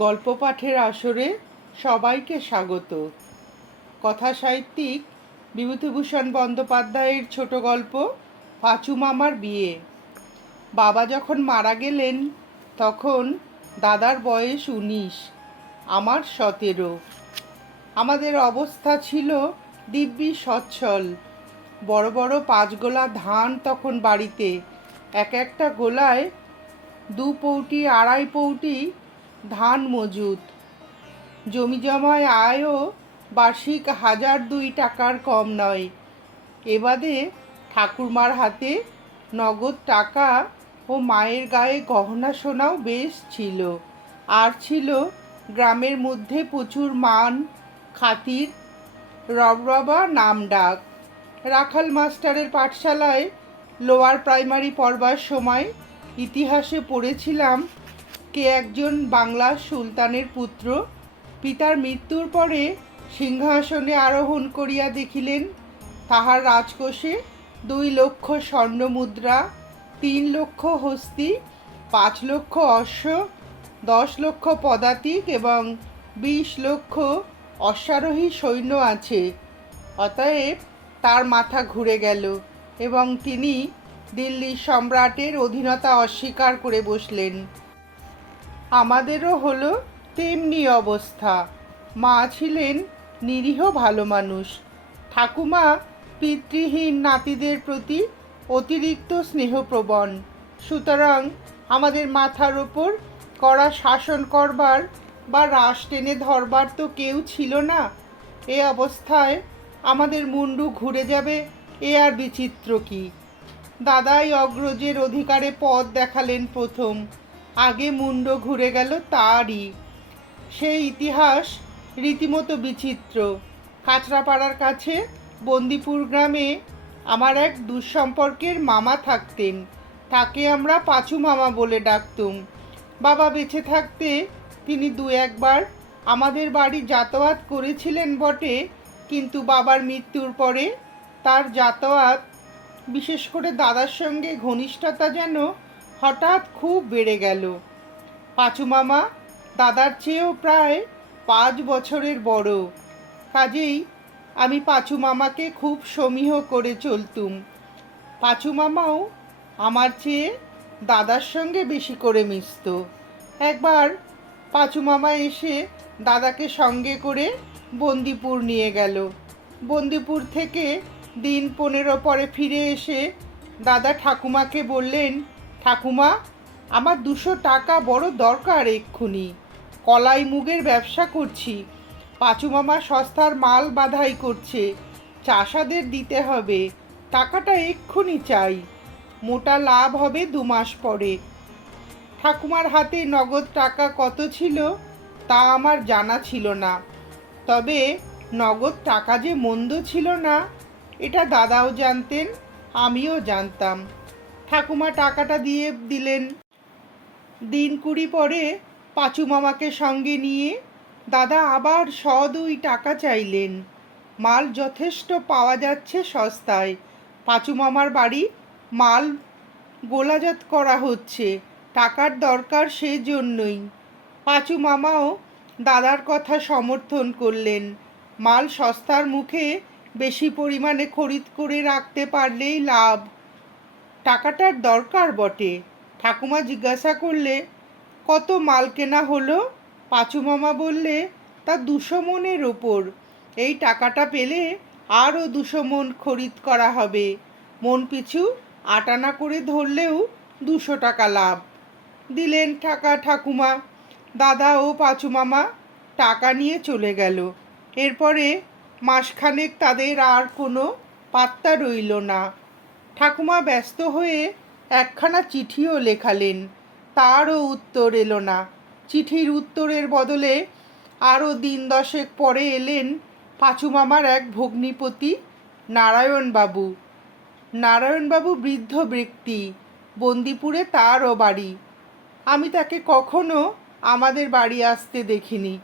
গল্প পাঠের আসরে সবাইকে স্বাগত। কথা সাহিত্যিক বিভূতিভূষণ বন্দ্যোপাধ্যায়ের ছোট গল্প পাঁচু মামার বিয়ে। বাবা যখন মারা গেলেন তখন দাদার বয়স 19, আমার 17। আমাদের অবস্থা ছিল দিব্যি সচ্ছল। বড় বড় 5 গোলা ধান তখন বাড়িতে, এক একটা গোলায় 2 পৌটি 2.5 পৌটি ধান মজুত। জমিজমায় আয়ও বার্ষিক 1002 টাকার কম নয়। এবাদে ঠাকুরমার হাতে নগদ টাকা ও মায়ের গায়ে গহনা সোনাও বেশ ছিল। আর ছিল গ্রামের মধ্যে প্রচুর মান খাতির, রবরবা নাম ডাক। রাখাল মাস্টারের পাঠশালায় লোয়ার প্রাইমারি পড়বার সময় ইতিহাসে পড়েছিলাম কে একজন বাংলার সুলতানের পুত্র পিতার মৃত্যুর পরে সিংহাসনে আরোহণ করিয়া দেখিলেন তাহার রাজকোষে 2 লক্ষ স্বর্ণমুদ্রা, 3 লক্ষ হস্তি, 5 লক্ষ অশ্ব, 10 লক্ষ পদাতিক এবং 20 লক্ষ অশ্বারোহী সৈন্য আছে। অতএব তার মাথা ঘুরে গেল এবং তিনি দিল্লির সম্রাটের অধীনতা অস্বীকার করে বসলেন। আমাদেরও হলো তেমনি অবস্থা। মা ছিলেন নিরীহ ভালো মানুষ। ঠাকুমা পিতৃহীন নাতিদের প্রতি অতিরিক্ত স্নেহপ্রবণ। সুতরাং আমাদের মাথার ওপর কড়া শাসন করবার বা রাশ টেনে ধরবার তো কেউ ছিল না। এ অবস্থায় আমাদের মুন্ডু ঘুরে যাবে, এ আর বিচিত্র কি? দাদাই অগ্রজের অধিকারে পথ দেখালেন প্রথম, আগে মুন্ড ঘুরে গেল তারই। সেই ইতিহাস রীতিমতো বিচিত্র। কাঁচরাপাড়ার কাছে বন্দিপুর গ্রামে আমার এক দুঃসম্পর্কের মামা থাকতেন। তাকে আমরা পাঁচু মামা বলে ডাকতুম। বাবা বেঁচে থাকতে তিনি 2-1 বার আমাদের বাড়ি যাতায়াত করেছিলেন বটে, কিন্তু বাবার মৃত্যুর পরে তার যাতায়াত, বিশেষ করে দাদার সঙ্গে ঘনিষ্ঠতা যেন হঠাৎ খুব বেড়ে গেল। পাঁচু মামা দাদার চেয়েও প্রায় 5 বছরের বড়। কাজেই আমি পাঁচু মামাকে খুব সমীহ করে চলতুম। পাঁচু মামাও আমার চেয়ে দাদার সঙ্গে বেশি করে মিশত। একবার পাঁচু মামা এসে দাদাকে সঙ্গে করে বন্দিপুর নিয়ে গেল। বন্দিপুর থেকে দিন 15 পরে ফিরে এসে দাদা ঠাকুমাকে বললেন, ঠাকুমা, আমার 200 টাকা বড় দরকার এক্ষুনি। কলাই মুগের ব্যবসা করছি। পাঁচু মামা সস্তার মাল বাধাই করছে, চাষাদের দিতে হবে। টাকাটা এক্ষুনি চাই, মোটা লাভ হবে 2 মাস পরে। ঠাকুমার হাতে নগদ টাকা কত ছিল তা আমার জানা ছিল না, তবে নগদ টাকা যে মন্দ ছিল না এটা দাদাও জানতেন, আমিও জানতাম। ঠাকুমা টাকাটা দিয়ে দিলেন। দিন 20 পরে পাঁচু মামাকে সঙ্গে নিয়ে দাদা আবার 102 টাকা চাইলেন। মাল যথেষ্ট পাওয়া যাচ্ছে সস্তায়। পাঁচু মামার বাড়ি মাল গোলাজাত করা হচ্ছে, টাকার দরকার সেজন্যই। পাঁচু মামাও দাদার কথা সমর্থন করলেন। মাল সস্তার মুখে বেশি পরিমাণে খরিদ করে রাখতে পারলেই লাভ। টাকাটার দরকার বটে। ঠাকুমা জিজ্ঞাসা করলে, কত মাল কেনা হলো? পাঁচু মামা বললে, তা 200 মনের ওপর। এই টাকাটা পেলে আরও 200 মন খরিদ করা হবে। মন পিছু 8 আনা করে ধরলেও 200 টাকা লাভ। দিলেন টাকা ঠাকুমা। দাদা ও পাঁচু মামা টাকা নিয়ে চলে গেল। এরপরে মাসখানেক তাদের আর কোনো পাত্তা রইল না। ঠাকুমা ব্যস্ত হয়ে একখানা চিঠিও লেখালেন, তারও উত্তর এলো না। চিঠির উত্তরের বদলে আরও দিন 10 পরে এলেন পাঁচু মামার এক ভগ্নিপতি নারায়ণবাবু। নারায়ণবাবু বৃদ্ধ ব্যক্তি, বন্দিপুরে তারও বাড়ি। আমি তাকে কখনো আমাদের বাড়ি আসতে দেখিনি।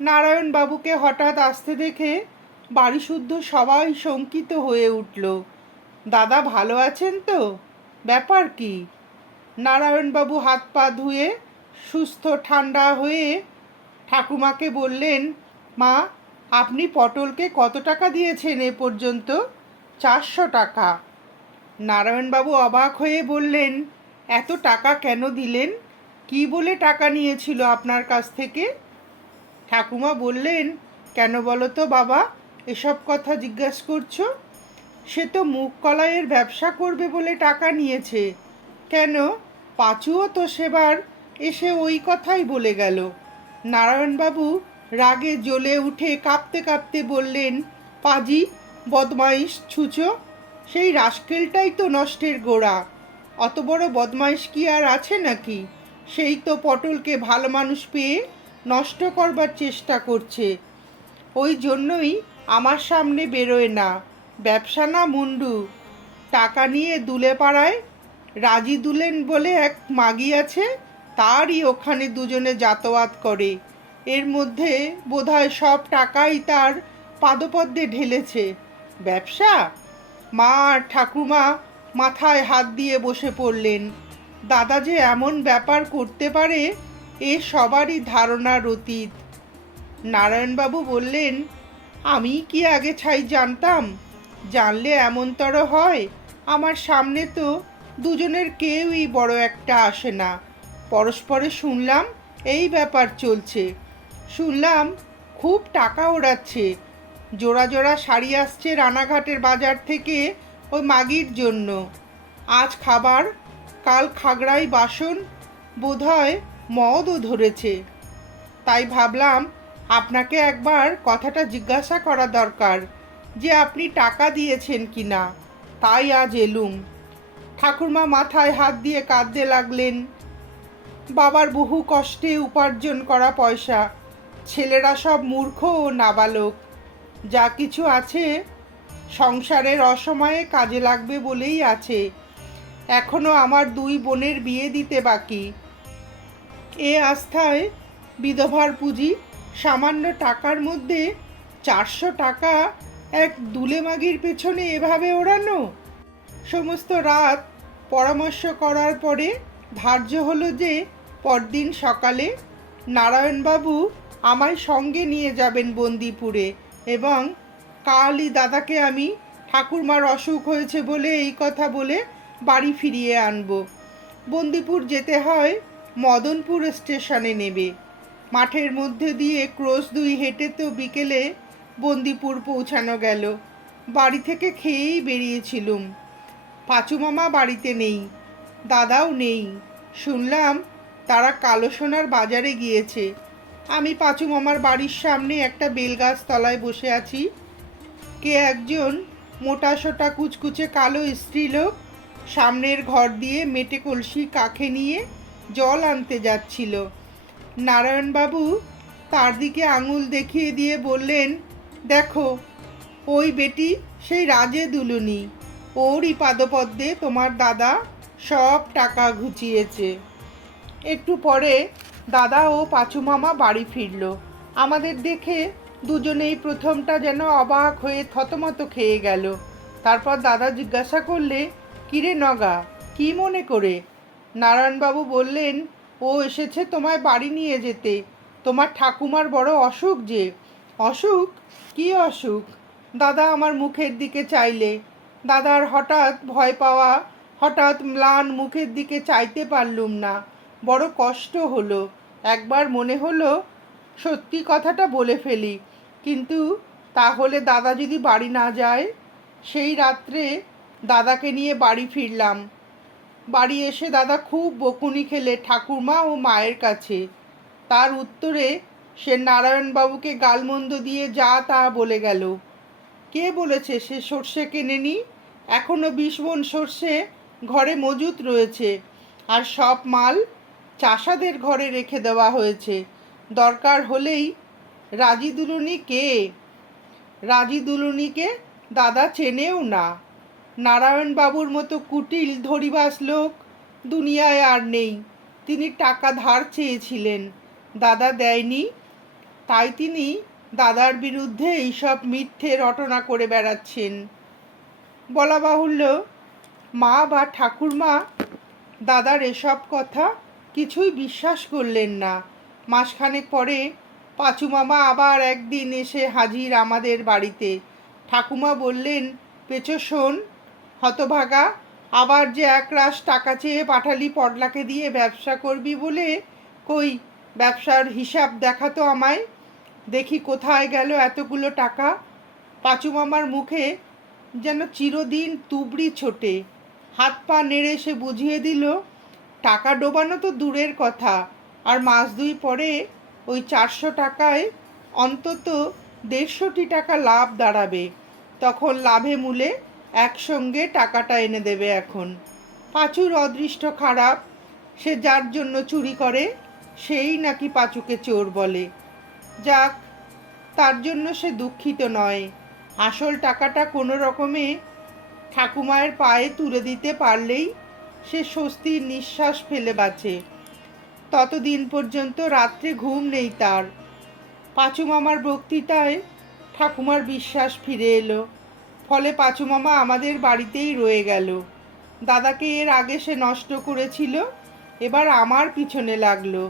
নারায়ণবাবুকে হঠাৎ আসতে দেখে বাড়িশুদ্ধ সবাই শঙ্কিত হয়ে উঠল। দাদা ভালো আছেন তো? ব্যাপার কি? নারায়ণবাবু হাত পা ধুয়ে সুস্থ ঠান্ডা হয়ে ঠাকুমাকে বললেন, মা, আপনি পটলকে কত টাকা দিয়েছেন এ পর্যন্ত? 400 টাকা। নারায়ণবাবু অবাক হয়ে বললেন, এত টাকা কেন দিলেন? কি বলে টাকা নিয়েছিল আপনার কাছ থেকে? ঠাকুমা বললেন, কেন বলো তো বাবা, এসব কথা জিজ্ঞাসা করছো? সে তো মুগ কলাইয়ের ব্যবসা করবে বলে টাকা নিয়েছে। কেন, পাঁচুও তো সেবার এসে ওই কথাই বলে গেল। নারায়ণবাবু রাগে জ্বলে উঠে কাঁপতে কাঁপতে বললেন, পাজি, বদমাইশ ছুঁচো, সেই রাস্কেলটাই তো নষ্টের গোড়া। অত বড় বদমাইশ কি আর আছে নাকি? সেই তো পটলকে ভালো মানুষ পেয়ে নষ্ট করবার চেষ্টা করছে। ওই জন্যই আমার সামনে বেরোয় না। ব্যবসা না মুন্ডু। টাকা নিয়ে দুলেপাড়ায় রাজি দুলেন বলে এক মাগি আছে, তারই ওখানে দুজনে যাতায়াত করে। এর মধ্যে বোধহয় সব টাকাই তার পাদপদ্মে ঢেলেছে। ব্যবসা? মা আর ঠাকুমা মাথায় হাত দিয়ে বসে পড়লেন। দাদা যে এমন ব্যাপার করতে পারে এ সবারই ধারণার অতীত। নারায়ণবাবু বললেন, আমি কি আগে ছাই জানতাম? জানলে এমনতর হয়। আমার সামনে তো দুজনের কেউই বড় একটা আসে না। পরস্পরে শুনলাম এই ব্যাপার চলছে। শুনলাম খুব টাকা ওড়াচ্ছে। জোড়া জোড়া শাড়ি আসছে রানাঘাটের বাজার থেকে ওই মাগির জন্য। আজ খাবার, কাল খাগড়াই বাসন, বোধহয় মদও ধরেছে। তাই ভাবলাম আপনাকে একবার কথাটা জিজ্ঞাসা করা দরকার যে আপনি টাকা দিয়েছেন কি না। তাই আজ এলুম। ঠাকুরমা মাথায় হাত দিয়ে কাঁদতে লাগলেন। বাবার বহু কষ্টে উপার্জন করা পয়সা, ছেলেরা সব মূর্খ ও নাবালক। যা কিছু আছে সংসারের অসময়ে কাজে লাগবে বলেই আছে। এখনো আমার 2 বোনের বিয়ে দিতে বাকি। এ আস্থায় বিধবার পুঁজি সামান্য টাকার মধ্যে 400 টাকা এক দুলে মাগির পেছনে এভাবে ওড়ানো। সমস্ত রাত পরামর্শ করার পরে ধার্য হলো যে পরদিন সকালে নারায়ণবাবু আমায় সঙ্গে নিয়ে যাবেন বন্দিপুরে, এবং কালই দাদাকে আমি ঠাকুরমার অসুখ হয়েছে বলে এই কথা বলে বাড়ি ফিরিয়ে আনব। বন্দিপুর যেতে হয় মদনপুর স্টেশনে নেবে। মাঠের মধ্যে দিয়ে ক্রোশ 2 হেঁটে তো বিকেলে বন্দিপুর পৌঁছানো গেল। বাড়ি থেকে খেয়েই বেরিয়েছিলুম। পাঁচু মামা বাড়িতে নেই, দাদাও নেই। শুনলাম তারা কালো সোনার বাজারে গিয়েছে। আমি পাঁচু মামার বাড়ির সামনে একটা বেলগাছ তলায় বসে আছি। কে একজন মোটাসোটা কুচকুচে কালো স্ত্রীলোক সামনের ঘর দিয়ে মেটে কলসি কাঁখে নিয়ে জল আনতে যাচ্ছিল। নারায়ণবাবু তার দিকে আঙুল দেখিয়ে দিয়ে বললেন, দেখো, ওই বেটি সেই রাজে দুলুনি। ওরই পাদপদ্মে তোমার দাদা সব টাকা ঘুচিয়েছে। একটু পরে দাদা ও পাঁচু মামা বাড়ি ফিরল। আমাদের দেখে দুজনেই প্রথমটা যেন অবাক হয়ে থতমত খেয়ে গেল। তারপর দাদা জিজ্ঞাসা করলে, কিরে নগা, কি মনে করে? নারায়ণবাবু বললেন, ও এসেছে তোমায় বাড়ি নিয়ে যেতে। তোমার ঠাকুমার বড় অসুখ যে। অসুখ? কি অসুখ? দাদা আমার মুখের দিকে চাইলে। দাদার হঠাৎ ভয় পাওয়া, হঠাৎ ম্লান মুখের দিকে চাইতে পারলুম না। বড় কষ্ট হলো। একবার মনে হলো সত্যি কথাটা বলে ফেলি, কিন্তু তাহলে দাদা যদি বাড়ি না যায়। সেই রাত্রে দাদাকে নিয়ে বাড়ি ফিরলাম। বাড়ি এসে দাদা খুব বকুনি খেলে ঠাকুরমা ও মায়ের কাছে। তার উত্তরে সে নারায়ণবাবুকে গালমন্দ দিয়ে যা তা বলে গেল। কে বলেছে সে সর্ষে কেনেনি? এখনো 20 মণ সর্ষে ঘরে মজুত রয়েছে, আর সব মাল চাষাদের ঘরে রেখে দেওয়া হয়েছে। দরকার হলেই রাজি দুলুনি কে? রাজি দুলুনিকে দাদা চেনেও না। নারায়ণবাবুর মতো কুটিল ধরিবাস লোক দুনিয়ায় আর নেই। তিনি টাকা ধার চেয়েছিলেন, দাদা দেয়নি। তাই তিনি দাদার বিরুদ্ধে এইসব মিথ্যে রটনা করে বেড়াচ্ছেন। বলা বাহুল্য, মা বা ঠাকুরমা দাদার এসব কথা কিছুই বিশ্বাস করলেন না। মাসখানেক পরে পাঁচু মামা আবার একদিন এসে হাজির আমাদের বাড়িতে। ঠাকুমা বললেন, পেঁচো শোন, হতভাগা, আবার যে একরাশ টাকা চেয়ে পাঠালি পটলাকে দিয়ে ব্যবসা করবি বলে। কই ব্যবসার হিসাব দেখাতো আমায়, দেখি কোথায় গেল এতগুলো টাকা। পাঁচু মামার মুখে যেন চিরদিন তুবড়ি ছোটে। হাত পা নেড়ে সে বুঝিয়ে দিল, টাকা ডোবানো তো দূরের কথা, আর মাস দুই পরে ওই 400 টাকায় অন্তত 150টি টাকা লাভ দাঁড়াবে। তখন লাভে মূলে একসঙ্গে টাকাটা এনে দেবে। এখন পাঁচুর অদৃষ্ট খারাপ, সে যার জন্য চুরি করে সেই নাকি পাঁচুকে চোর বলে। যাক, তার জন্য সে দুঃখিত নয়। আসল টাকাটা কোনো রকমে ঠাকুমায়ের পায়ে তুলে দিতে পারলেই সে স্বস্তির নিঃশ্বাস ফেলে বাঁচে। ততদিন পর্যন্ত রাত্রে ঘুম নেই তার। পাঁচু মামার বক্তৃতায় ঠাকুমার বিশ্বাস ফিরে এলো। ফলে পাঁচু মামা আমাদের বাড়িতেই রয়ে গেল। দাদাকে এর আগে সে নষ্ট করেছিল, এবার আমার পিছনে লাগলো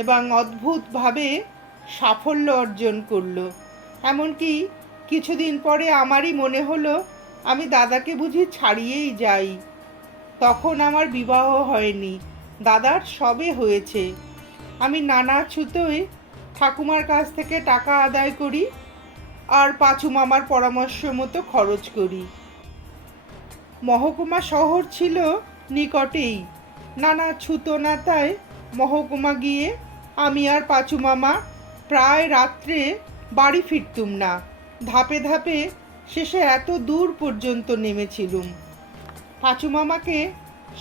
এবং অদ্ভুতভাবে সাফল্য অর্জন করলো। এমনকি কিছুদিন পরে আমারই মনে হলো আমি দাদাকে বুঝি ছাড়িয়েই যাই। তখন আমার বিবাহ হয়নি, দাদার সবে হয়েছে। আমি নানা ছুতোয় ঠাকুমার কাছ থেকে টাকা আদায় করি আর পাঁচু মামার পরামর্শ মতো খরচ করি। মহকুমা শহর ছিল নিকটেই। নানা ছুতোনাতায় মহকুমা গিয়ে আমি আর পাঁচু মামা প্রায় রাত্রে বাড়ি ফিরতুম না। ধাপে ধাপে শেষে এত দূর পর্যন্ত নেমেছিলুম। পাঁচু মামাকে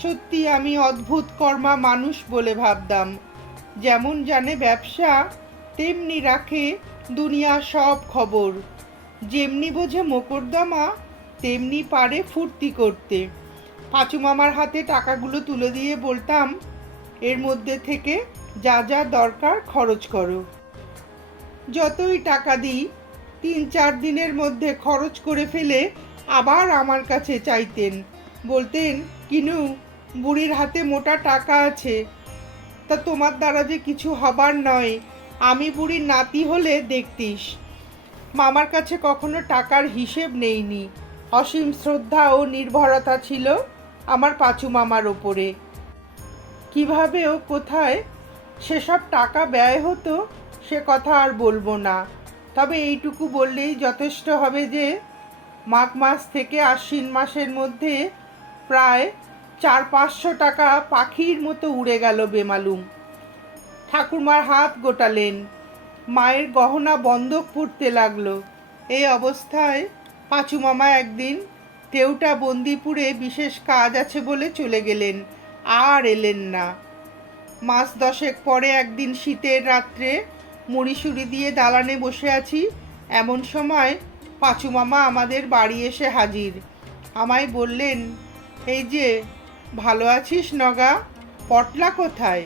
সত্যি আমি অদ্ভুত কর্মা মানুষ বলে ভাবতাম। যেমন জানে ব্যবসা, তেমনি রাখে দুনিয়ার সব খবর। যেমনি বোঝে মোকদ্দমা, তেমনি পারে ফুর্তি করতে। পাঁচু মামার হাতে টাকাগুলো তুলে দিয়ে বলতাম, এর মধ্যে থেকে যা যা দরকার খরচ করো। যতই টাকা দিই 3-4 দিনের মধ্যে খরচ করে ফেলে আবার আমার কাছে চাইতেন। বলতেন, কিনু, বুড়ির হাতে মোটা টাকা আছে, তা তোমার দ্বারা যে কিছু হবার নয়, আমি বুড়ির নাতি হলে দেখতিস। মামার কাছে কখনো টাকার হিসেব নেইনি। অসীম শ্রদ্ধা ও নির্ভরতা ছিল আমার পাঁচু মামার ওপরে। কিভাবে ও কোথায় সেসব টাকা ব্যয় হতো সে কথা আর বলবো না। তবে এইটুকু বললেই যথেষ্ট হবে যে মাঘ মাস থেকে আশ্বিন মাসের মধ্যে প্রায় 400-500 টাকা পাখির মতো উড়ে গেল বেমালুম। ঠাকুরমার হাত গোটালেন, মায়ের গহনা বন্ধক পড়তে লাগলো। এই অবস্থায় পাঁচু মামা একদিন তেউটা বন্দিপুরে বিশেষ কাজ আছে বলে চলে গেলেন, আর এলেন না। মাস 10 পরে একদিন শীতের রাত্রে মুড়িসুড়ি দিয়ে দালানে বসে আছি, এমন সময় পাঁচু মামা আমাদের বাড়ি এসে হাজির। আমায় বললেন, এই যে, ভালো আছিস নগা, পটলা কোথায়?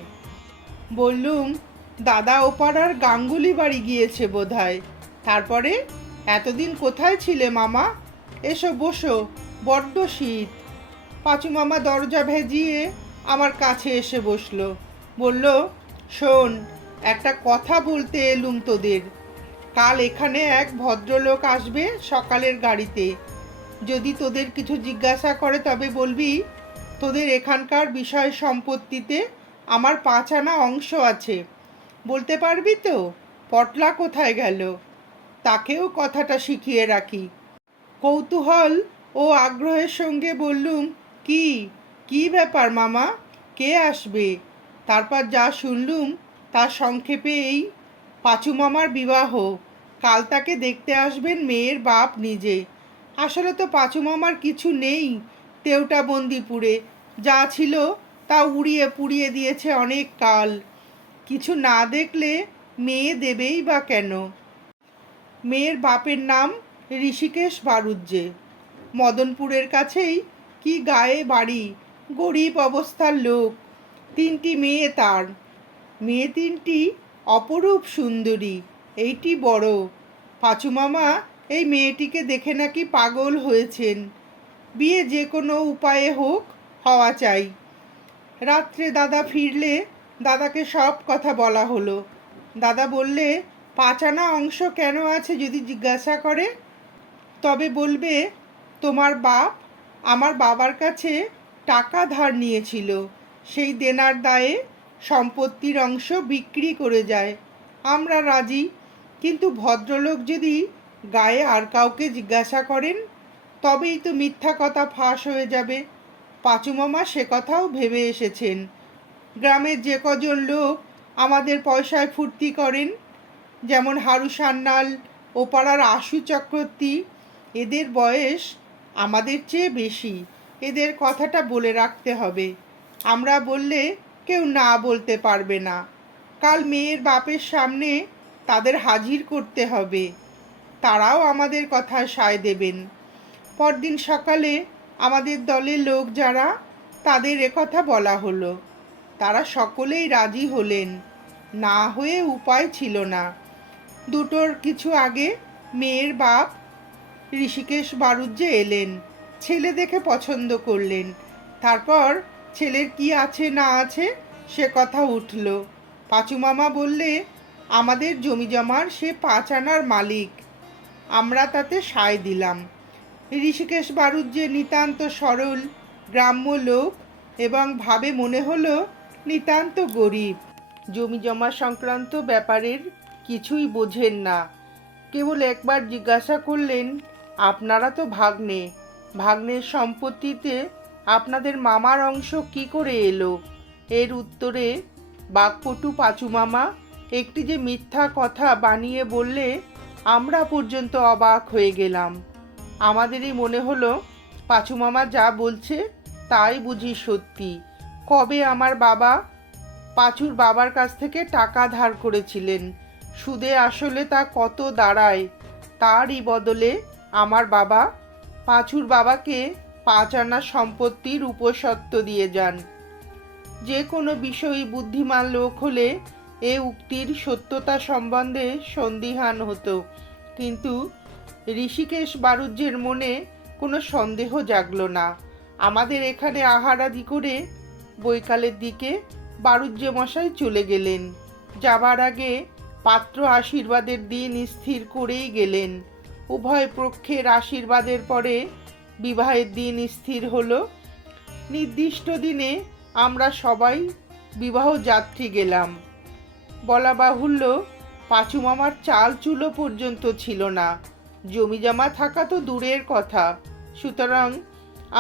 বললুম, দাদা ওপাড়ার গাঙ্গুলি বাড়ি গিয়েছে বোধহয়। তারপরে, এতদিন কোথায় ছিলে মামা? এসো বসো, বড্ড শীত। পাঁচু মামা দরজা ভেজিয়ে আমার কাছে এসে বসলো। বলল, শোন, একটা কথা বলতে এলুম তোদের। কাল এখানে এক ভদ্রলোক আসবে সকালের গাড়িতে। যদি তোদের কিছু জিজ্ঞাসা করে তবে বলবি তোদের এখানকার বিষয় সম্পত্তিতে আমার 5 আনা অংশ আছে। বলতে পারবি তো পটলা কোথায় গেল? তাকেও কথাটা শিখিয়ে রাখি। কৌতূহল ও আগ্রহের সঙ্গে বললুম, কি কি ব্যাপার মামা, কে আসবে? তারপর যা শুনলুম তার সংক্ষেপে এই, পাঁচু মামার বিবাহ, কাল তাকে দেখতে আসবেন মেয়ের বাপ নিজে। আসলে তো পাঁচু মামার কিছু নেই তেউটা বন্দিপুরে, যা ছিল তা উড়িয়ে পুড়িয়ে দিয়েছে অনেক কাল। কিছু না দেখলে মেয়ে দেবেই বা কেন? মেয়ের বাপের নাম ঋষিকেশ বাড়ুজ্জে, মদনপুরের কাছেই কি গায়ে বাড়ি, গরিব অবস্থার লোক। 3টি মেয়ে তার, মেয়ে 3টি অপরূপ সুন্দরী, এইটি বড়। পাঁচু মামা এই মেয়েটিকে দেখে নাকি পাগল হয়েছেন। বিয়ে যে কোনো উপায়ে হোক, হওয়া চাই। রাত্রে দাদা ফিরলে দাদাকে সব কথা বলা হলো। দাদা বললে, 5 আনা অংশ কেন আছে যদি জিজ্ঞাসা করে, তবে বলবে তোমার বাপ আমার বাবার কাছে টাকা ধার নিয়েছিল, সেই দেনার দায়ে সম্পত্তির অংশ বিক্রি করে যায়। আমরা রাজি, কিন্তু ভদ্রলোক যদি গায়ে আর কাউকে জিজ্ঞাসা করেন তবেই তো মিথ্যা কথা ফাঁস হয়ে যাবে। পাঁচু মামা সে কথাও ভেবে এসেছেন। গ্রামের যে কজন লোক আমাদের পয়সায় ফুর্তি করেন, যেমন হারু সান্যাল ও পাড়ার আশু চক্রবর্তী, এদের বয়স আমাদের চেয়ে বেশি। এদের কথাটা বলে রাখতে হবে। আমরা বললে কেউ না বলতে পারবে না। কাল মেয়ের বাপের সামনে তাদের হাজির করতে হবে। তারাও আমাদের কথায় সায় দেবেন। পরদিন সকালে আমাদের দলের লোক যারা, তাদের একথা বলা হলো। তারা সকলেই রাজি হলেন। না হয়ে উপায় ছিল না। দুটোর কিছু আগে মেয়ের বাপ ঋষিকেশ বাড়ুজ্যে এলেন। ছেলে দেখে পছন্দ করলেন। তারপর ছেলের কি আছে না আছে সে কথা উঠল। পাঁচু মামা বললে, আমাদের জমি জমার সে 5 আনার মালিক। আমরা তাতে সায় দিলাম। ঋষিকেশ বাড়ুজ্যে নিতান্ত সরল গ্রাম্য লোক এবং ভাবে মনে হলো নিতান্ত গরিব। জমি জমা সংক্রান্ত ব্যাপারের কিছুই বোঝেন না। কেবল একবার জিজ্ঞাসা করলেন, আপনারা তো ভাগ্নে, ভাগ্নের সম্পত্তিতে আপনাদের মামার অংশ কি করে এলো? এর উত্তরে বাকপটু পাঁচু মামা একটি যে মিথ্যা কথা বানিয়ে বললে আমরা পর্যন্ত অবাক হয়ে গেলাম। আমাদেরই মনে হলো পাঁচু মামা যা বলছে তাই বুঝি সত্যি। কবে আমার বাবা পাঁচুর বাবার কাছ থেকে টাকা ধার করেছিলেন, সুদে আসলে তা কত দাঁড়ায়, তারই বদলে আমার বাবা পাঁচুর বাবাকে 5 আনা সম্পত্তির উপসত্ত্ব দিয়ে যান। যে কোনো বিষয়ই বুদ্ধিমান লোক হলে এ উক্তির সত্যতা সম্বন্ধে সন্দিহান হতো, কিন্তু ঋষিকেশ বাড়ুজ্যের মনে কোনো সন্দেহ জাগল না। আমাদের এখানে আহারাদি করে বৈকালের দিকে বাড়ুজ্যে মশাই চলে গেলেন। যাবার আগে পাত্র আশীর্বাদের দিন স্থির করেই গেলেন। উভয় পক্ষের আশীর্বাদের পরে বিবাহের দিন স্থির হলো। নির্দিষ্ট দিনে আমরা সবাই বিবাহ যাত্রী গেলাম। বলা বাহুল্য, পাঁচু মামার চাল চুলো পর্যন্ত ছিল না। জমি জমা থাকা তো দূরের কথা। সুতরাং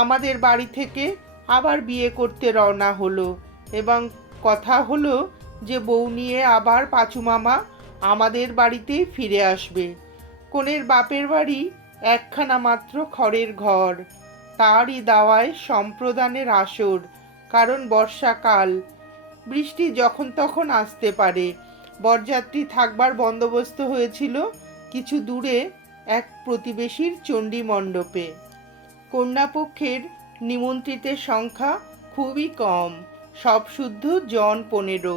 আমাদের বাড়ি থেকে আবার বিয়ে করতে রওনা হলো এবং কথা হলো যে বউ নিয়ে আবার পাঁচু মামা আমাদের বাড়িতেই ফিরে আসবে। কনের বাপের বাড়ি একখানা মাত্র খড়ের ঘর, তারই দাওয়ায় সম্প্রদানের আসর। কারণ বর্ষাকাল, বৃষ্টি যখন তখন আসতে পারে। বরযাত্রী থাকবার বন্দোবস্ত হয়েছিল কিছু দূরে এক প্রতিবেশীর চণ্ডী মণ্ডপে। কন্যাপক্ষের নিমন্ত্রিতের সংখ্যা খুবই কম, সব শুদ্ধ জন 15।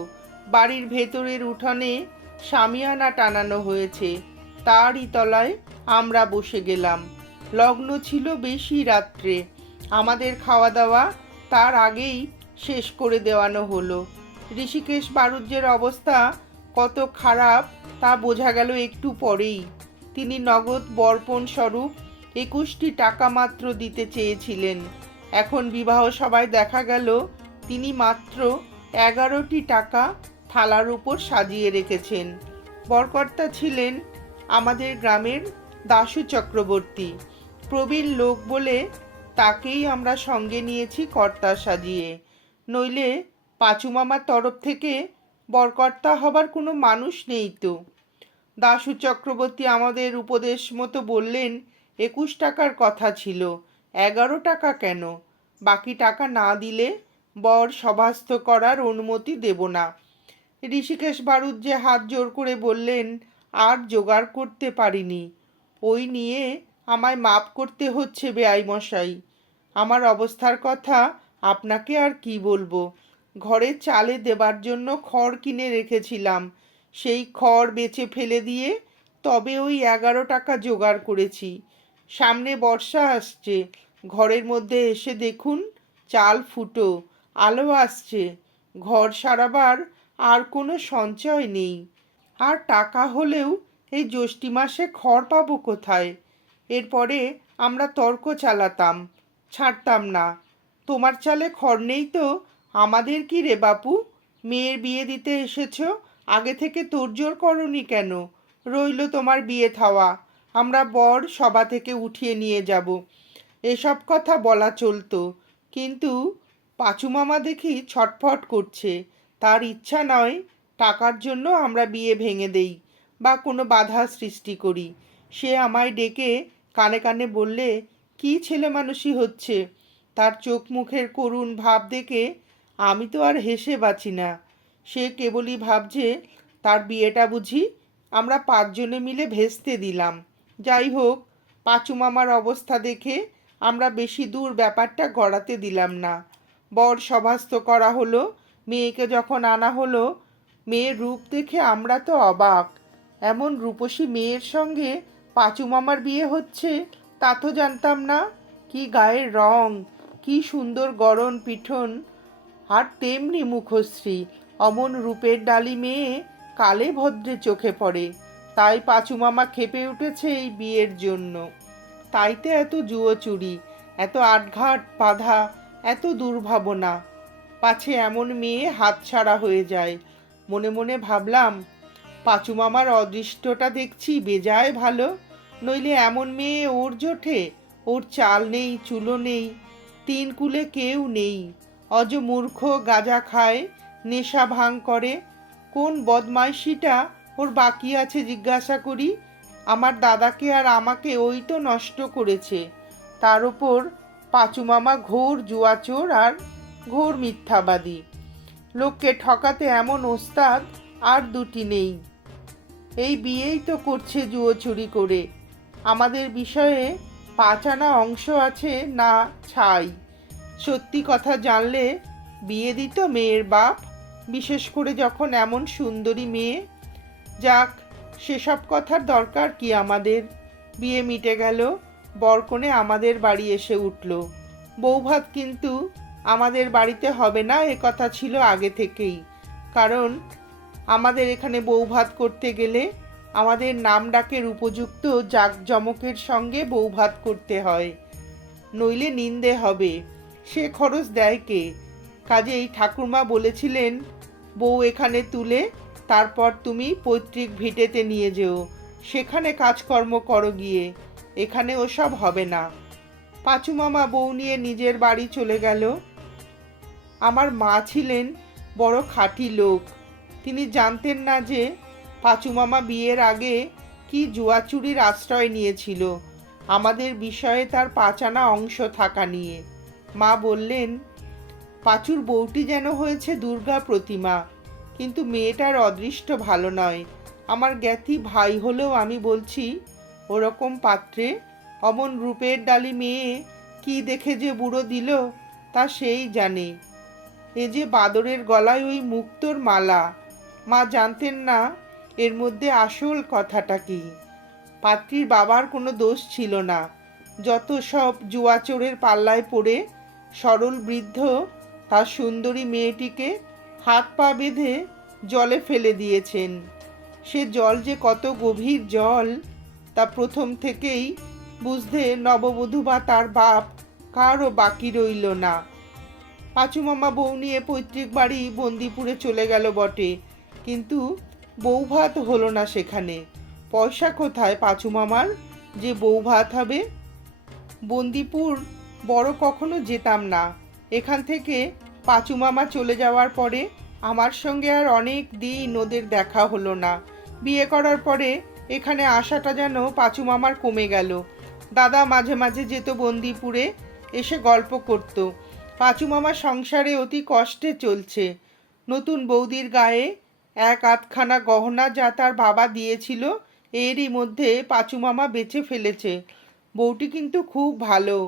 বাড়ির ভেতরের উঠানে শামিয়ানা টানানো হয়েছে, তারই তলায় আমরা বসে গেলাম। লগ্ন ছিল বেশি রাত্রে। আমাদের খাওয়া দাওয়া তার আগেই শেষ করে দেওয়ানো হলো। ঋষিকেশ বাড়ুজ্যের অবস্থা কত খারাপ তা বোঝা গেল একটু পরেই। তিনি নগদ বর্পণ স্বরূপ 21টি টাকা মাত্র দিতে চেয়েছিলেন। এখন বিবাহ সভায় দেখা গেল তিনি মাত্র 11টি টাকা থালার উপর সাজিয়ে রেখেছেন। বরকর্তা ছিলেন আমাদের গ্রামের দাশু চক্রবর্তী। প্রবীণ লোক বলে তাকেই আমরা সঙ্গে নিয়েছি কর্তা সাজিয়ে, নইলে পাঁচু মামার তরফ থেকে বরকর্তা হবার কোনো মানুষ নেই তো। দাশু চক্রবর্তী আমাদের উপদেশ মতো বললেন, 21 টাকার কথা ছিল, 11 টাকা কেন? বাকি টাকা না দিলে বর সভাস্থ করার অনুমতি দেব না। ঋষিকেশ বাড়ুজ্যে হাত জোর করে বললেন, আর জোগাড় করতে পারিনি, ওই নিয়ে আমায় মাপ করতে হচ্ছে বেয়াই মশাই। আমার অবস্থার কথা আপনাকে আর কি বলবো। ঘরে চালে দেবার জন্য খড় কিনে রেখেছিলাম, সেই খড় বেচে ফেলে দিয়ে তবে ওই 11 টাকা জোগাড় করেছি। সামনে বর্ষা আসছে, ঘরের মধ্যে এসে দেখুন চাল ফুটো, আলো আসছে, ঘর সারাবার আর কোনো সঞ্চয় নেই। আর টাকা হলেও এই জ্যৈষ্ঠ মাসে খড় পাবো কোথায়? এরপরে আমরা তর্ক চালাতাম, ছাড়তাম না। তোমার চালে খড় নেই তো আমাদের কি রে বাপু? মেয়ের বিয়ে দিতে এসেছো, আগে থেকে তোড়জোড় করনি কেন? রইলো তোমার বিয়ে থাওয়া, আমরা বর সভা থেকে উঠিয়ে নিয়ে যাব। এসব কথা বলা চলতো, কিন্তু পাঁচু মামা দেখি ছটফট করছে। তার ইচ্ছা নয় টাকার জন্য আমরা বিয়ে ভেঙে দেই বা কোনো বাধা সৃষ্টি করি। সে আমায় ডেকে কানে কানে বললে, কি ছেলে মানুষই হচ্ছে। তার চোখ মুখের করুণ ভাব দেখে আমি তো আর হেসে বাঁচি না। সে কেবলই ভাবছে তার বিয়েটা বুঝি আমরা পাঁচজনে মিলে ভেস্তে দিলাম। যাই হোক, পাঁচু মামার অবস্থা দেখে আমরা বেশি দূর ব্যাপারটা গড়াতে দিলাম না। বর সভাস্থ করা হলো, মেয়েকে যখন আনা হলো, মেয়ের রূপ দেখে আমরা তো অবাক। এমন রূপসী মেয়ের সঙ্গে পাঁচু মামার বিয়ে হচ্ছে তা তো জানতাম না। কি গায়ের রং, কি সুন্দর গড়ন পিঠন, আর তেমনি মুখশ্রী। অমন রূপের ডালি মেয়ে কালে ভদ্রে চোখে পড়ে। তাই পাঁচু মামা খেপে উঠেছে এই বিয়ের জন্য। তাইতে এত জুয়োচুরি, এত আটঘাট বাঁধা, এত দুর্ভাবনা, পাছে এমন মেয়ে হাতছাড়া হয়ে যায়। মনে মনে ভাবলাম, পাঁচু মামার অদৃষ্টটা দেখছি বেজায় ভালো, নইলে এমন মেয়ে ওর জোটে? ওর চাল নেই, চুলো নেই, তিন কুলে কেউ নেই। অজ মূর্খ, গাঁজা খায়, নেশা ভাঙ করে। কোন বদমাইশিটা ওর বাকি আছে জিজ্ঞাসা করি? আমার দাদাকে আর আমাকে ওই তো নষ্ট করেছে। তার ওপর পাঁচু মামা ঘোর জুয়াচোর আর ঘোর মিথ্যাবাদী। লোককে ঠকাতে এমন ওস্তাদ আর দুটি নেই। এই বিয়েই তো করছে জুয়োচুরি করে। আমাদের বিষয়ে পাঁচানা অংশ আছে না ছাই। সত্যি কথা জানলে বিয়ে দিত মেয়ের বাপ, বিশেষ করে যখন এমন সুন্দরী মেয়ে। যাক, সেসব কথার দরকার কি আমাদের। বিয়ে মিটে গেল, বরকনে আমাদের বাড়ি এসে উঠল। বৌভাত কিন্তু আমাদের বাড়িতে হবে না এ কথা ছিল আগে থেকেই। কারণ আমাদের এখানে বৌভাত করতে গেলে আমাদের নাম ডাকের উপযুক্ত জাঁকজমকের সঙ্গে বৌভাত করতে হয়, নইলে নিন্দে হবে। সে খরচ দেয় কে? কাজেই ঠাকুরমা বলেছিলেন, বউ এখানে তুলে তারপর তুমি পৈতৃক ভিটেতে নিয়ে যেও, সেখানে কাজকর্ম করো গিয়ে, এখানে ওসব হবে না। পাঁচু মামা বউ নিয়ে নিজের বাড়ি চলে গেল। আমার মা ছিলেন বড় খাঁটি লোক। তিনি জানতেন না যে পাঁচু মামা বিয়ের আগে কি জুয়াচুরির আশ্রয় নিয়েছিল আমাদের বিষয়ে তার পাঁচানা অংশ থাকা নিয়ে। মা বললেন, পাঁচুর বউটি যেন হয়েছে দুর্গা প্রতিমা, কিন্তু মেয়েটার অদৃষ্ট ভালো নয়। আমার জ্ঞাতি ভাই হলেও আমি বলছি, ওরকম পাত্রে অমন রূপের ডালি মেয়ে কি দেখে যে বুড়ো দিল তা সেই জানে। এ যে বাদরের গলায় ওই মুক্তোর মালা, মা জানতেন না এর মধ্যে আসল কথাটা কি। পাত্রীর বাবার কোনো দোষ ছিল না। যত সব জুয়াচোরের পাল্লায় পড়ে সরল বৃদ্ধ তার সুন্দরী মেয়েটিকে হাত পা বেঁধে জলে ফেলে দিয়েছেন। সে জল যে কত গভীর জল তা প্রথম থেকেই বুঝতে নববধূ বা তার বাপ কারও বাকি রইল না। পাঁচু মামা বউ নিয়ে পৈতৃক বাড়ি বন্দিপুরে চলে গেল বটে, কিন্তু বৌভাত হলো না সেখানে। পয়সা কোথায় পাঁচু মামার যে বৌভাত হবে? বন্দিপুর বড় কখনো যেতাম না। এখান থেকে পাঁচু মামা চলে যাওয়ার পরে আমার সঙ্গে আর অনেক দিন ওদের দেখা হলো না। বিয়ে করার পরে এখানে আসাটা যেন পাঁচু মামার কমে গেল। দাদা মাঝে মাঝে যেত বন্দিপুরে, এসে গল্প করত। পাঁচু মামা সংসারে অতি কষ্টে চলছে। নতুন বৌদির গায়ে এক আধখানা গহনা যা তার বাবা দিয়েছিল এরই মধ্যে পাঁচু মামা বেচে ফেলেছে। বউটি কিন্তু খুব ভালো,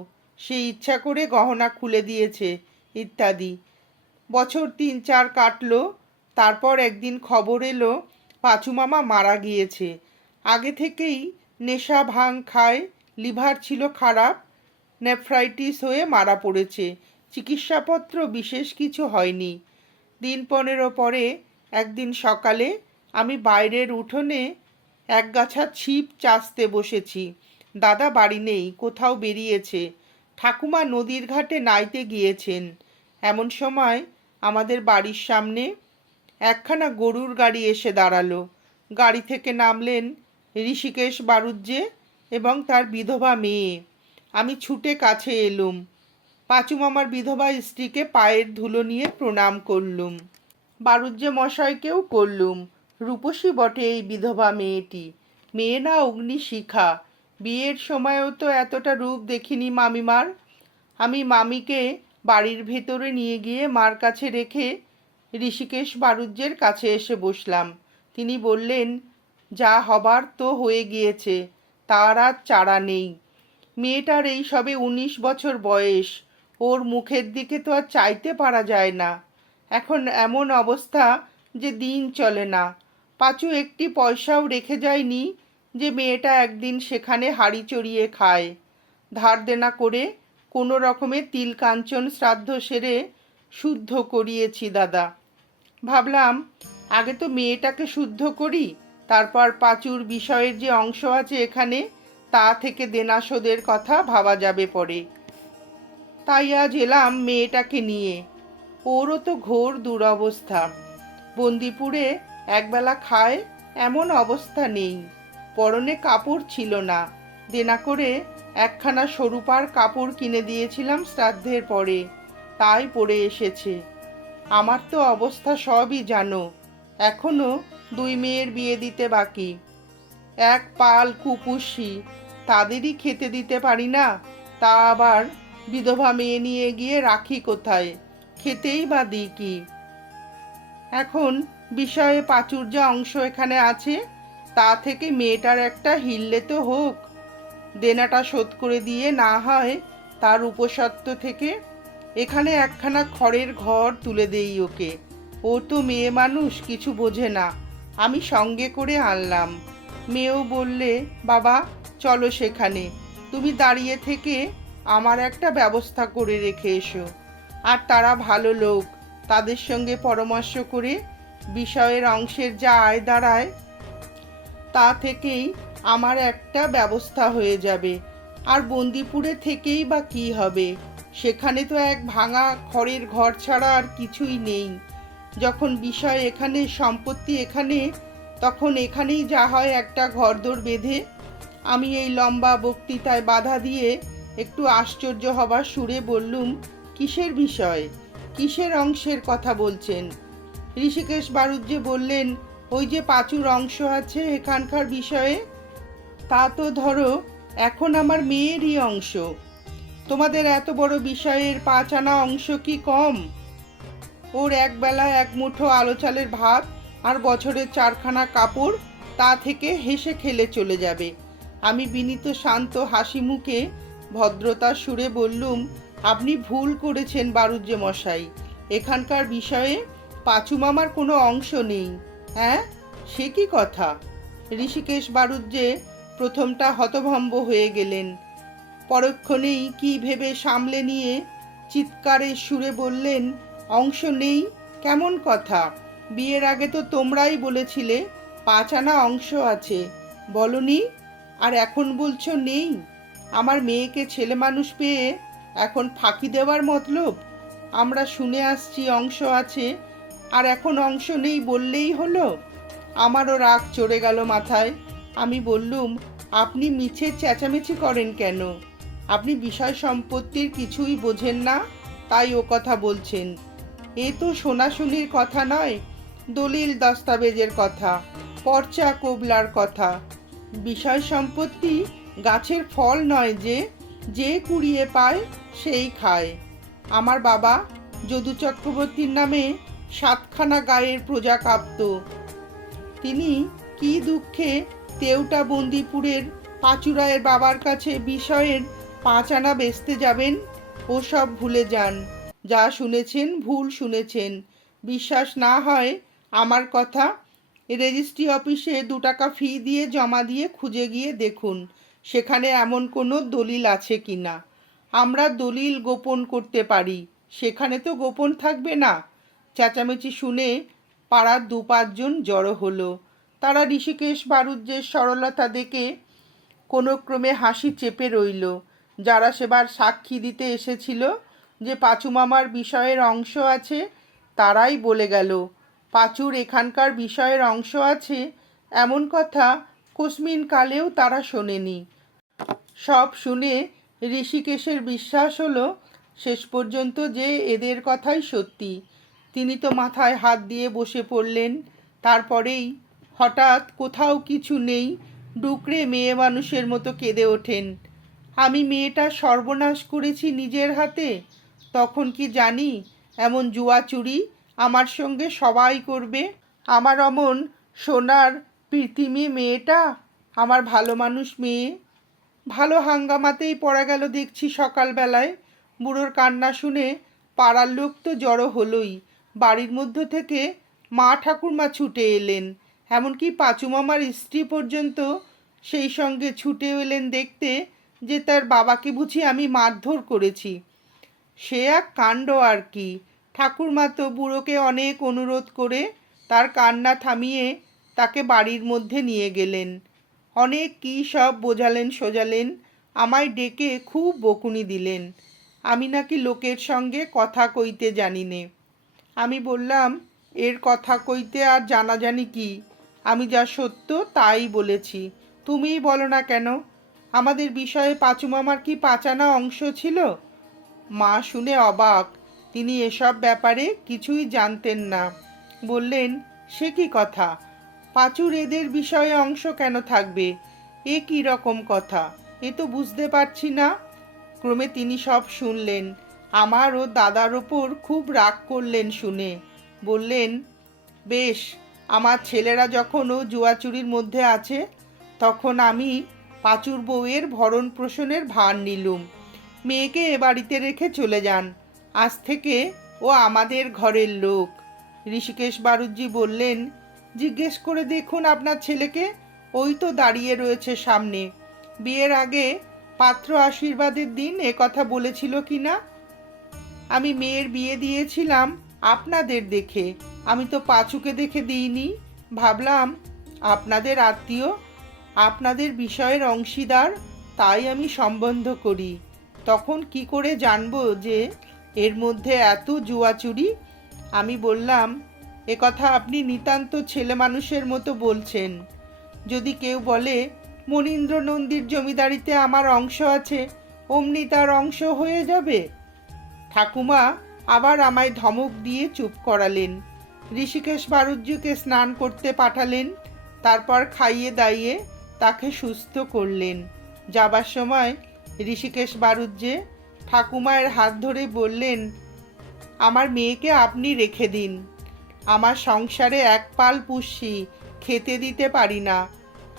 সে ইচ্ছা করে গহনা খুলে দিয়েছে ইত্যাদি। বছর 3-4 কাটলো। তারপর একদিন খবর এলো পাঁচু মামা মারা গিয়েছে। আগে থেকেই নেশা ভাং খায়, লিভার ছিল খারাপ, নেফ্রাইটিস হয়ে মারা পড়েছে। চিকিৎসাপত্র বিশেষ কিছু হয়নি। দিন 15 পরে একদিন সকালে আমি বাইরের উঠোনে একগাছা ছিপ চাষতে বসেছি। দাদা বাড়ি নেই, কোথাও বেরিয়েছে। ঠাকুমা নদীর ঘাটে নাইতে গিয়েছেন। এমন সময় আমাদের বাড়ির সামনে একখানা গরুর গাড়ি এসে দাঁড়ালো। গাড়ি থেকে নামলেন ঋষিকেশ বাড়ুজ্যে এবং তার বিধবা মেয়ে। আমি ছুটে কাছে এলুম। পাঁচু মামার বিধবা স্ত্রীকে পায়ের ধুলো নিয়ে প্রণাম করলুম। বাড়ুজ্যে মশাইকেও করলুম। রূপসী বটে এই বিধবা মেয়েটি, মেয়ে না অগ্নিশিখা। বিয়ের সময়ও তো এতটা রূপ দেখিনি মামিমার। আমি মামিকে বাড়ির ভেতরে নিয়ে গিয়ে মার কাছে রেখে ঋষিকেশ বাড়ুজ্যের কাছে এসে বসলাম। তিনি বললেন, যা হবার তো হয়ে গিয়েছে, তার আর চারা নেই। মেয়েটার এই সবে 19 বছর বয়স, ওর মুখের দিকে তো আর চাইতে পারা যায় না। এখন এমন অবস্থা যে দিন চলে না। পাঁচু একটি পয়সাও রেখে যায়নি যে মেয়েটা একদিন সেখানে হাঁড়ি চড়িয়ে খায়। ধার দেনা করে কোনো রকমে তিল কাঞ্চন শ্রাদ্ধ সেরে শুদ্ধ করিয়েছি দাদা। ভাবলাম আগে তো মেয়েটাকে শুদ্ধ করি, তারপর পাঁচুর বিষয়ের যে অংশ আছে এখানে তা থেকে দেনা শোধের কথা ভাবা যাবে পরে। তাই আজ এলাম মেয়েটাকে নিয়ে। ওরও তো ঘোর দুরবস্থা। বন্দিপুরে একবেলা খায় এমন অবস্থা নেই। পরনে কাপড় ছিল না। দেনা করে একখানা সরুপার কাপড় কিনে দিয়েছিলাম শ্রাদ্ধের পরে, তাই পরে এসেছে। আমার তো অবস্থা সবই জানো। এখনো 2 মেয়ের বিয়ে দিতে বাকি। এক পাল কুপুষি, তাদেরই খেতে দিতে পারি না। তা আবার বিধবা মেয়ে নিয়ে গিয়ে রাখি কোথায়? খেতেই বা দিই কি? এখন বিষয়ে পাঁচুর যা অংশ এখানে আছে তা থেকে মেয়েটার একটা হিললে তো হোক। দেনাটা শোধ করে দিয়ে না হয় তার উপসত্ত্ব থেকে এখানে একখানা খড়ের ঘর তুলে দেই ওকে। ও তো মেয়ে মানুষ, কিছু বোঝে না। আমি সঙ্গে করে আনলাম। মেয়েও বললে, বাবা চলো সেখানে, তুমি দাঁড়িয়ে থেকে আমার একটা ব্যবস্থা করে রেখে এসো। আর তারা ভালো লোক, তাদের সঙ্গে পরামর্শ করে বিষয়ের অংশের যা আয় দাঁড়ায় তা থেকেই আমার একটা ব্যবস্থা হয়ে যাবে। আর বন্দিপুরে থেকেই বা কি হবে? সেখানে তো এক ভাঙা খড়ের ঘর ছাড়া আর কিছুই নেই। যখন বিষয় এখানে, সম্পত্তি এখানে, তখন এখানেই যা হয় একটা ঘরদোর বেঁধে। আমি এই লম্বা বক্তৃতায় বাধা দিয়ে একটু আশ্চর্য হবার সুরে বললুম, কিসের বিষয়, কিসের অংশের কথা বলছেন? ঋষিকেশ বাড়ুজ্যে বললেন, ওই যে পাঁচুর অংশ আছে এখানকার বিষয়ে। তা তো ধরো এখন আমার মেয়েরই অংশ। তোমাদের এত বড় বিষয়ের 5 আনা অংশ কি কম? ওর একবেলা এক মুঠো আলো চালের ভাত আর বছরের 4খানা কাপড়, তা থেকে হেসে খেলে চলে যাবে। আমি বিনীত শান্ত হাসি মুখে ভদ্রতার সুরে বললুম, আপনি ভুল করেছেন বাড়ুজ্যে মশাই। এখানকার বিষয়ে পাঁচু মামার কোনো অংশ নেই। হ্যাঁ, সে কি কথা? ঋষিকেশ বাড়ুজ্যে প্রথমটা হতভম্ব হয়ে গেলেন। পরক্ষণেই কি ভেবে সামলে নিয়ে চিৎকারের সুরে বললেন, অংশ নেই কেমন কথা? বিয়ের আগে তো তোমরাই বলেছিলে 5 আনা অংশ আছে, বলনি? আর এখন বলছো নেই? আমার মেয়েকে ছেলে মানুষ পেয়ে এখন ফাঁকি দেওয়ার মতলব? আমরা শুনে আসছি অংশ আছে, আর এখন অংশ নেই বললেই হলো? আমারও রাগ চড়ে গেল মাথায়। আমি বললুম, আপনি মিছে চেঁচামেচি করেন কেন? আপনি বিষয় সম্পত্তির কিছুই বোঝেন না, তাই ও কথা বলছেন। এ তো শোনাশুনির কথা নয়, দলিল দস্তাবেজের কথা, পর্চা কোবলার কথা। বিষয় সম্পত্তি গাছের ফল নয় যে যে কুড়িয়ে পায় সেই খায়। আমার বাবা যদু চক্রবর্তীর নামে 7খানা গায়ের প্রজা কাঁপত। তিনি কি দুঃখে তেওটা বন্দিপুরের পাঁচুরায়ের বাবার কাছে বিষয়ের 5 আনা বেচতে যাবেন? ওসব ভুলে যান। যা শুনেছেন ভুল শুনেছেন। বিশ্বাস না হয় আমার কথা, রেজিস্ট্রি অফিসে 2 টাকা ফি দিয়ে জমা দিয়ে খুঁজে গিয়ে দেখুন সেখানে এমন কোনো দলিল আছে কি না। আমরা দলিল গোপন করতে পারি, সেখানে তো গোপন থাকবে না। চেঁচামেচি শুনে পাড়ার 2-5 জন জড়ো হলো। তারা ঋষিকেশ বারুজ্যের সরলতা দেখে কোনো ক্রমে হাসি চেপে রইল। যারা সেবার সাক্ষী দিতে এসেছিল যে পাঁচু মামার বিষয়ের অংশ আছে, তারাই বলে গেল, পাঁচুর এখানকার বিষয়ের অংশ আছে এমন কথা কোসমিন কালেও তারা শোনেনি। সব শুনে ঋষিকেশের বিশ্বাস হলো শেষ পর্যন্ত যে এদের কথাই সত্যি। তিনি তো মাথায় হাত দিয়ে বসে পড়লেন। তারপরেই হঠাৎ কোথাও কিছু নেই ডুকরে মেয়ে মানুষের মতো কেঁদে ওঠেন। আমি মেয়েটার সর্বনাশ করেছি নিজের হাতে। তখন কি জানি এমন জুয়া চুরি আমার সঙ্গে সবাই করবে। আমার অমন সোনার প্রীতিমী মেয়েটা, আমার ভালো মানুষ মেয়ে, ভালো হাঙ্গামাতেই পড়া গেল দেখছি সকালবেলায়। বুড়োর কান্না শুনে পাড়ার লোক তো জড়ো হলোই। বাড়ির মধ্য থেকে মা ঠাকুরমা ছুটে এলেন, এমনকি পাঁচু মামার স্ত্রী পর্যন্ত সেই সঙ্গে ছুটে এলেন দেখতে যে তার বাবাকে বুঝি আমি মারধর করেছি। সে এক কাণ্ড আর কি। ঠাকুরমা তো বুড়োকে অনেক অনুরোধ করে তার কান্না থামিয়ে তাকে বাড়ির মধ্যে নিয়ে গেলেন। অনেক কী সব বোঝালেন সোজালেন, আমায় ডেকে খুব বকুনি দিলেন। আমি নাকি লোকের সঙ্গে কথা কইতে জানি নে। আমি বললাম, এর কথা কইতে আর জানাজানি কি, আমি যা সত্য তাই বলেছি, তুমিই বলো না কেন। আমাদের বিষয়ে পাঁচু মামার কি পাচানা অংশ ছিল? মা শুনে অবাক, তিনি এসব ব্যাপারে কিছুই জানতেন না। বললেন, সে কি কথা, পাঁচুর এদের বিষয়ে অংশ কেন থাকবে? এ কি রকম কথা, এ তো বুঝতে পারছি না। ক্রমে তিনি সব শুনলেন। আমার ও দাদার ওপর খুব রাগ করলেন শুনে। বললেন, বেশ, আমার ছেলেরা যখন ও জুয়াচুরির মধ্যে আছে, তখন আমি পাঁচুর বউয়ের ভরণ পোষণের ভার নিলুম। মেয়েকে এ বাড়িতে রেখে চলে যান, আজ থেকে ও আমাদের ঘরের লোক। ঋষিকেশ বারুজ্জি বললেন, জিজ্ঞেস করে দেখুন আপনার ছেলেকে, ওই তো দাঁড়িয়ে রয়েছে সামনে। বিয়ের আগে পাত্র আশীর্বাদের দিন এ কথা বলেছিল কি না? আমি মেয়ের বিয়ে দিয়েছিলাম আপনাদের দেখে, আমি তো পাঁচুকে দেখে দিইনি। ভাবলাম আপনাদের আত্মীয়, আপনাদের বিষয়ের অংশীদার, তাই আমি সম্বন্ধ করি। তখন কি করে জানবো যে এর মধ্যে এত জুয়াচুরি? আমি বললাম, এ কথা আপনি নিতান্ত ছেলে মানুষের মতো বলছেন। যদি কেউ বলে মনীন্দ্র নন্দীর জমিদারিতে আমার অংশ আছে, অমনি তার অংশ হয়ে যাবে। ঠাকুমা আবার আমায় ধমক দিয়ে চুপ করালেন। ঋষিকেশ বারুজ্যকে স্নান করতে পাঠালেন, তারপর খাইয়ে দাইয়ে তাকে সুস্থ করলেন। যাবার সময় ঋষিকেশ বারুজ্যে ঠাকুমায়ের হাত ধরে বললেন, আমার মেয়েকে আপনি রেখে দিন। আমার সংসারে এক পাল পুষি, খেতে দিতে পারি না।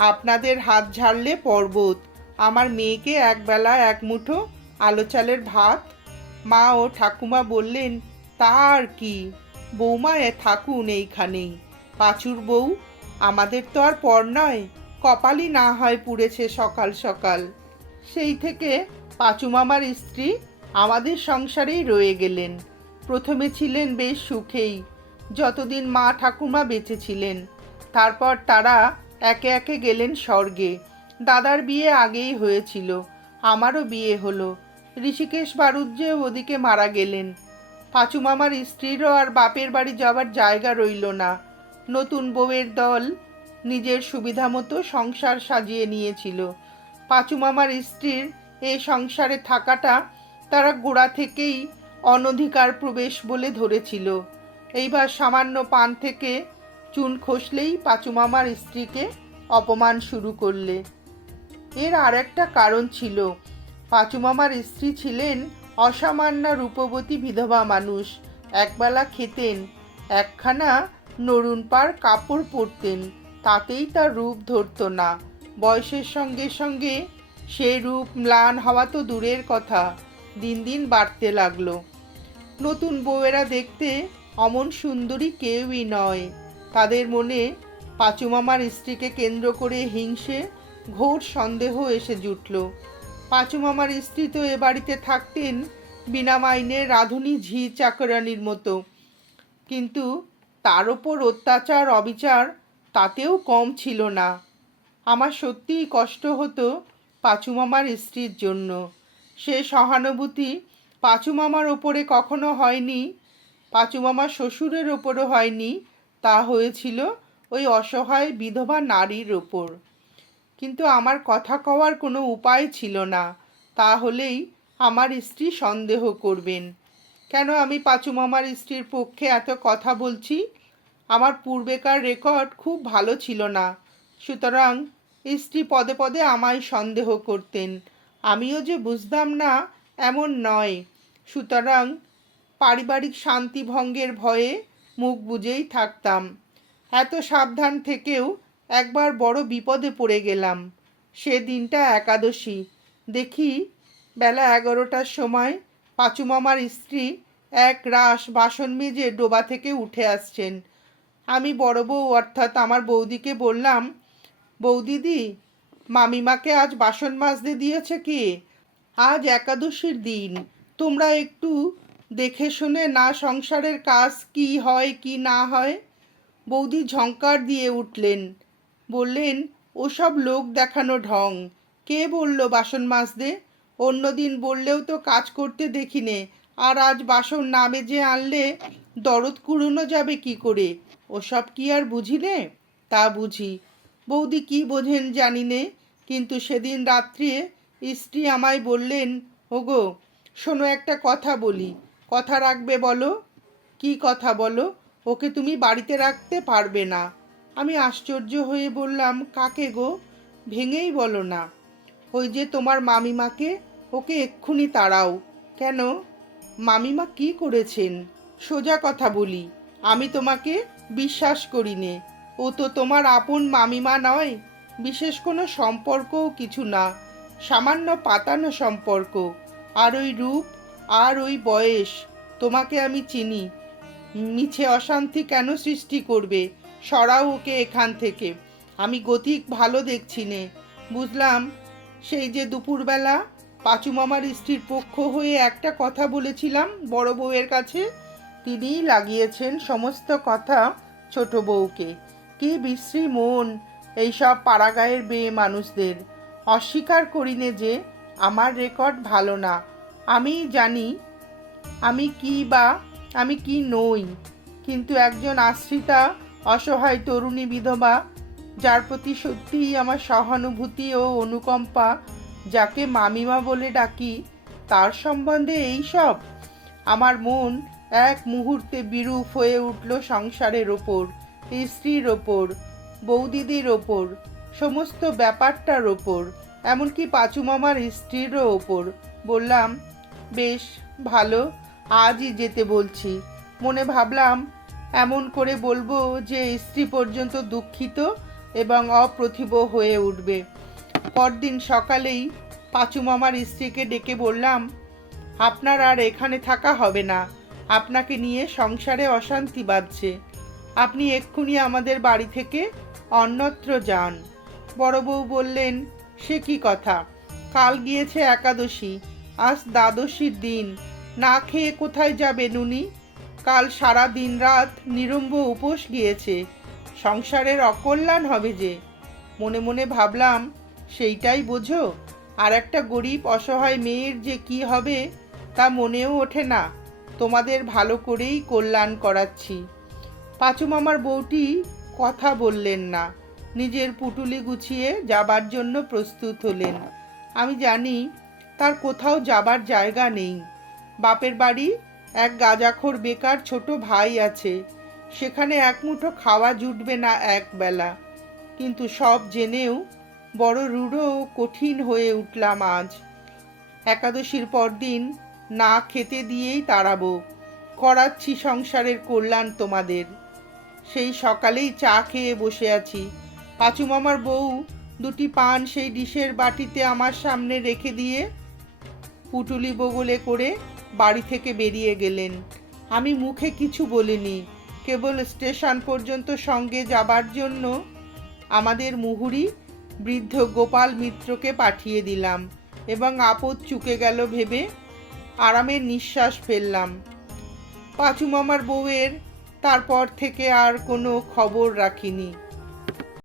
আপনাদের হাত ঝাড়লে পর্বত। আমার মেয়েকে একবেলা এক মুঠো আলো চালের ভাত। মা ও ঠাকুমা বললেন, তা আর কি, বৌমা থাকুন এইখানেই। পাঁচুর বউ, আমাদের তো আর পর নয়, কপালই না হয় পুড়েছে সকাল সকাল। সেই থেকে পাঁচু মামার স্ত্রী আমাদের সংসারেই রয়ে গেলেন। প্রথমে ছিলেন বেশ সুখেই, যতদিন মা ঠাকুমা বেঁচে ছিলেন। তারপর তারা একে একে গেলেন স্বর্গে। দাদার বিয়ে আগেই হয়েছিল, আমারও বিয়ে হলো। ঋষিকেশ বারুজ্যে ওদিকে মারা গেলেন। পাঁচু মামার স্ত্রীরও আর বাপের বাড়ি যাবার জায়গা রইল না। নতুন বউয়ের দল নিজের সুবিধা মতো সংসার সাজিয়ে নিয়েছিল। পাঁচু মামার স্ত্রীর এই সংসারে থাকাটা তারা গোড়া থেকেই অনধিকার প্রবেশ বলে ধরেছিল। এইবার সামান্য পান থেকে চুন খসলেই পাঁচু মামার স্ত্রীকে অপমান শুরু করলে। এর আর একটা কারণ ছিল, পাঁচু মামার স্ত্রী ছিলেন অসামান্য রূপবতী বিধবা মানুষ। একবেলা খেতেন, একখানা নরুন পাড় কাপড় পরতেন, তাতেই তার রূপ ধরত না। বয়সের সঙ্গে সঙ্গে সে রূপ ম্লান হওয়া তো দূরের কথা, দিন দিন বাড়তে লাগলো। নতুন বউয়েরা দেখতে অমন সুন্দরী কেউই নয়। তাদের মনে পাঁচু মামার স্ত্রীকে কেন্দ্র করে হিংসে ঘোর সন্দেহ এসে জুটল। পাঁচু মামার স্ত্রী তো এ বাড়িতে থাকতেন বিনা মাইনে রাঁধুনি ঝি চাকরানির মতো, কিন্তু তার ওপর অত্যাচার অবিচার তাতেও কম ছিল না। আমার সত্যিই কষ্ট হতো পাঁচু মামার স্ত্রীর জন্য। সে সহানুভূতি পাঁচু মামার ওপরে কখনো হয়নি, পাঁচু মামার শ্বশুরের ওপরও হয়নি, তা হয়েছিল ওই অসহায় বিধবা নারীর ওপর। কিন্তু আমার কথা কওয়ার কোনো উপায় ছিল না। তাহলেই আমার স্ত্রী সন্দেহ করবেন। কেন আমি পাঁচু মামার স্ত্রীর পক্ষে এত কথা বলছি? আমার পূর্বেকার রেকর্ড খুব ভালো ছিল না, সুতরাং স্ত্রী পদে পদে আমায় সন্দেহ করতেন। আমিও যে বুঝতাম না এমন নয়, সুতরাং পারিবারিক শান্তি ভঙ্গের ভয়ে মুখ বুজেই থাকতাম। এত সাবধান থেকেও একবার বড় বিপদে পড়ে গেলাম। সে দিনটা একাদশী। দেখি বেলা 11টার সময় পাঁচু মামার স্ত্রী এক রাশ বাসন মেজে ডোবা থেকে উঠে আসছেন। আমি বড় বউ অর্থাৎ আমার বৌদিকে বললাম, বৌদিদি, মামিমাকে আজ বাসন মাজতে দিয়েছে কে? আজ একাদশীর দিন, তোমরা একটু দেখে শুনে না সংসারের কাজ কি হয় কি না হয়। বৌদি ঝংকার দিয়ে উঠলেন, বললেন, ওসব লোক দেখানো ঢং। কে বলল বাসন মাজতে? অন্যদিন বললেও তো কাজ করতে দেখিনে, আর আজ বাসন না মেজে আনলে দরদ কুড়োনো যাবে কি করে? ওসব কি আর বুঝিনে? তা বুঝি। বৌদি কি বোঝেন জানি নে, কিন্তু সেদিন রাত্রে স্ত্রী আমায় বললেন, ওগো শোনো, একটা কথা বলি। কথা রাখবে বলো? কি কথা বলো? ওকে তুমি বাড়িতে রাখতে পারবে না। আমি আশ্চর্য হয়ে বললাম, কাকে গো? ভেঙেই বলো না। ওই যে তোমার মামিমাকে, ওকে এক্ষুনি তাড়াও। কেন? মামিমা কি করেছেন? সোজা কথা বলি, আমি তোমাকে বিশ্বাস করি নে। ও তো তোমার আপন মামিমা নয়, বিশেষ কোনো সম্পর্কও কিছু না, সামান্য পাতানো সম্পর্ক। আর ওই রূপ আর ওই বয়স, তোমাকে আমি চিনি। মিছে অশান্তি কেন সৃষ্টি করবে? সরাও ওকে এখান থেকে। আমি গতিক ভালো দেখছি নে। বুঝলাম সেই যে দুপুরবেলা পাঁচু মামার স্ত্রীর পক্ষ হয়ে একটা কথা বলেছিলাম বড় বউয়ের কাছে, তিনিই লাগিয়েছেন সমস্ত কথা ছোট বউকে। কি বিশ্রী মন এইসব পাড়াগাঁয়ের মেয়ে মানুষদের। অস্বীকার করিনে যে আমার রেকর্ড ভালো না। আমি জানি আমি কি নই, কিন্তু একজন আশ্রিতা অসহায় তরুণী বিধবা, যার প্রতি সত্যিই আমার সহানুভূতি ও অনুকম্পা, যাকে মামিমা বলে ডাকি, তার সম্বন্ধে এই সব। আমার মন এক মুহূর্তে বিরূপ হয়ে উঠল সংসারের ওপর, স্ত্রীর ওপর, বৌদিদির ওপর, সমস্ত ব্যাপারটার ওপর, এমনকি পাঁচু মামার স্ত্রীরও ওপর। বললাম, বেশ ভালো, আজই যেতে বলছি। মনে ভাবলাম এমন করে বলবো যে স্ত্রী পর্যন্ত দুঃখিত এবং অপ্রতিভ হয়ে উঠবে। পরদিন সকালেই পাঁচু মামার স্ত্রীকে ডেকে বললাম, আপনার আর এখানে থাকা হবে না। আপনাকে নিয়ে সংসারে অশান্তি বাঁধছে। আপনি এক্ষুনি আমাদের বাড়ি থেকে অন্যত্র যান। বড় বউ বললেন, সে কি কথা? কাল গিয়েছে একাদশী, আজ দ্বাদশীর দিন, না খেয়ে কোথায় যাবে নুনি? কাল সারা দিন রাত নিরম্ব উপোস গিয়েছে, সংসারের অকল্যাণ হবে যে। মনে মনে ভাবলাম, সেইটাই বোঝো? আর একটা গরিব অসহায় মেয়ের যে কি হবে তা মনেও ওঠে না। তোমাদের ভালো করেই কল্যাণ করাচ্ছি। পাঁচু মামার বউটি কথা বললেন না, নিজের পুটুলি গুছিয়ে যাবার জন্য প্রস্তুত হলেন। আমি জানি তার কোথাও যাবার জায়গা নেই। বাপের বাড়ি এক গাঁজাখোর বেকার ছোট ভাই আছে, সেখানে এক মুঠো খাওয়া জুটবে না একবেলা। কিন্তু সব জেনেও বড় রূঢ় ও কঠিন হয়ে উঠলাম আজ। একাদশীর পরদিন না খেতে দিয়েই তাড়াবো, করাচ্ছি সংসারের কল্যাণ তোমাদের। সেই সকালেই চা খেয়ে বসে আছি। পাঁচু মামার বউ দুটি পান সেই ডিশের বাটিতে আমার সামনে রেখে দিয়ে পুটুলি বগলে করে বাড়ি থেকে বেরিয়ে গেলেন। আমি মুখে কিছু বলিনি, কেবল স্টেশন পর্যন্ত সঙ্গে যাবার জন্য আমাদের মুহুরী বৃদ্ধ গোপাল মিত্রকে পাঠিয়ে দিলাম এবং আপদ চুকে গেল ভেবে আরামের নিঃশ্বাস ফেললাম। পাঁচু মামার বউয়ের তারপর থেকে আর কোনো খবর রাখিনি।